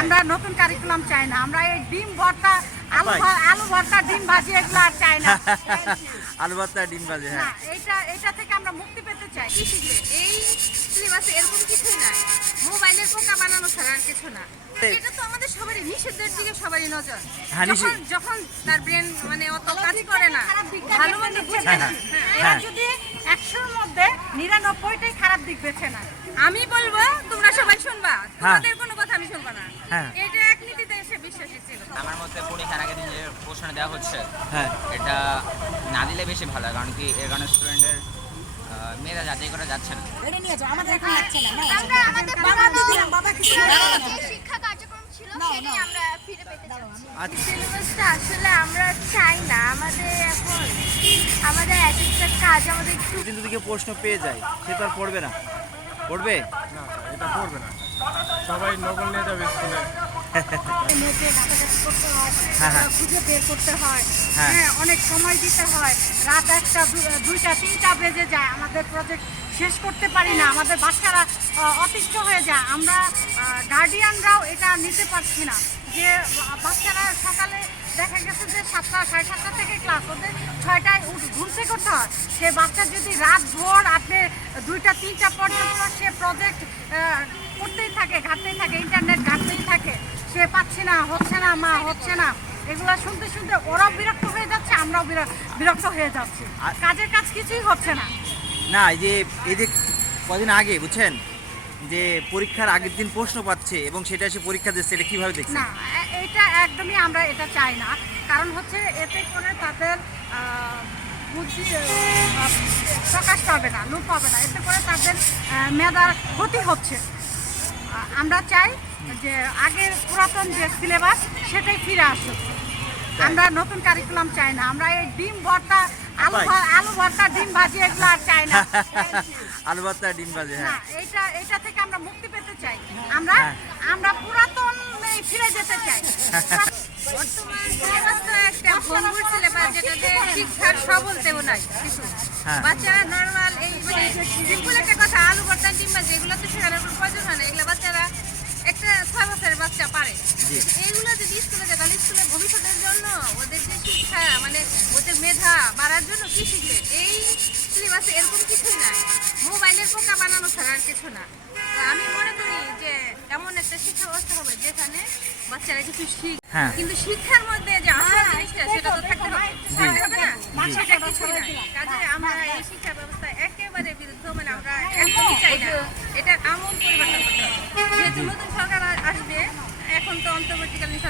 আমরা নতুন কারিকুলাম চাই না। আমরা এই ডিম ভর্তা, আলু ভর্তা, ডিম ভাজি এগুলো আর চাই না। আলু ভর্তা ডিম ভাজি, হ্যাঁ। এটা থেকে আমরা মুক্তি পেতে চাই। কি শিখবে? এই সিলেবাসে এরকম কিছুই নাই, মোবাইলের পোকা বানানো ছাড়া আর কিছু না। এটা তো আমাদের সবারই নিষেধের দিকে সবারই নজর। হ্যাঁ, যখন তার ব্রেন মানে অত কাজ করে না, ভালো মন্দ বুঝে না। এরা যদি 100-র মধ্যে 99টাই খারাপ দিক বেছে না। আমি বলবো তোমরা সবাই শুনবা, তোমাদের কোনো কথা আমি শুনবো না। হ্যাঁ। এটা এক নীতিতে এসে বিশ্বাসী ছিল। আমার মতে পরীক্ষার আগের দিন যে প্রশ্ন দেওয়া হচ্ছে হ্যাঁ, এটা না দিলে বেশি ভালো হয়, কারণ কি এর কারণে স্টুডেন্টের মেয়েরা যাচাই করা যাচ্ছে না। এটা নিয়ে যাও, আমাদের এখন লাগছে না। আমরা আমাদের বাবা দিদিরাম, বাবা কিছু যে শিক্ষা কার্যক্রম ছিল সেটাই আমরা ফিরে পেতে চাচ্ছি। আচ্ছা। সিলেবাসটা আসলে আমরা চাই না, আমাদের এখন আমাদের এক একটা কাজ আমাদের একটু দুদিন যদি কেউ প্রশ্ন পেয়ে যায় সে তো আর পড়বে না, পড়বে না স্যার, এটা পড়বে না, সবাই নকল নিয়ে যাবে স্কুলে। নেটে ঘাটাঘাটি করতে হয়, হ্যাঁ, হ্যাঁ। খুঁজে বের করতে হয়, হ্যাঁ। হ্যাঁ, অনেক সময় দিতে হয়। রাত 1টা, 2টা, 3টা বেজে যায়, আমাদের প্রজেক্ট শেষ করতে পারি না। আমাদের বাচ্চারা অতিষ্ঠ হয়ে যায়। আমরা গার্ডিয়ানরাও এটা নিতে পারছি না যে বাচ্চারা সকালে দেখা গেছে যে 7টা, 7:30 থেকে ক্লাস, ওদের 6টায় ঘুরতে করতে হয়। সে বাচ্চা যদি রাত ভোর আপনি 2টা, 3টা পর্যন্ত সে প্রজেক্ট করতেই থাকে, ঘাটতেই থাকে, ইন্টারনেট ঘাটতেই থাকে, সে পাচ্ছে না, হচ্ছে না, মা হচ্ছে না, এগুলো শুনতে শুনতে ওরাও বিরক্ত হয়ে যাচ্ছে, আমরাও বিরক্ত হয়ে যাচ্ছি। কাজের কাজ কিছুই হচ্ছে না। না। এই যে কদিন আগে বুঝছেন যে পরীক্ষার আগের দিন প্রশ্ন পাচ্ছে এবং সেটা এসে পরীক্ষা দিচ্ছে, এটা কিভাবে দেখছেন? না, এটা একদমই আমরা এটা চাই না। কারণ হচ্ছে এতে করে তাদের বুদ্ধি প্রকাশ পাবে না, লোপ পাবে না, এতে করে তাদের মেধার ক্ষতি হচ্ছে। আমরা চাই যে আগের পুরাতন যে সিলেবাস সেটাই ফিরে আসুক। আমরা নতুন কারিকুলাম চাই না। আমরা এই ডিম ভর্তা, আলু ভর্তা, ডিম ভাজি এগুলো আর চাই না। আলু ভর্তা ডিম ভাজি, না, হ্যাঁ। এটা থেকে আমরা মুক্তি পেতে চাই। আমরা পুরাতন ফিরে যেতে চাই। বর্তমান সিলেবাস তো একটা ভঙ্গুর সিলেবাস, যেটাতে শিক্ষার সবল তেও নাই কিছু। হ্যাঁ। বাচ্চারা নর্মাল এই মানে সিম্পল একটা কথা, আলু ভর্তা, ডিম ভাজি, এগুলো তো শেখানোর কোনো প্রয়োজন হয় না। এগুলো বাচ্চারা একটা 6 বছরের বাচ্চা পারে। এইগুলো যদি স্কুলে যায় তাহলে স্কুলে ভবিষ্যতের জন্য ওদের যে শিক্ষা মানে ওদের মেধা বাড়ার জন্য কি শিখবে? এই সিলেবাসে এরকম কিছুই নাই, মোবাইলের পোকা বানানো ছাড়া আর কিছু না। তো আমি মনে করি যে এমন একটা শিক্ষা ব্যবস্থা হবে যেখানে বাচ্চারা কিছু হ্যাঁ। কিন্তু শিক্ষার মধ্যে যে আসল জিনিসটা সেটা তো থাকতে হবে, থাকতে হবে না? সেটা কিছুই নাই। কাজে আমরা এই শিক্ষা ব্যবস্থা একেবারে বিরুদ্ধ, মানে আমরা একদমই চাই না। এটা আমূল পরিবর্তন করতে হবে। যেহেতু নতুন সরকার আসবে, এখন তো অন্তর্বর্তীকালীন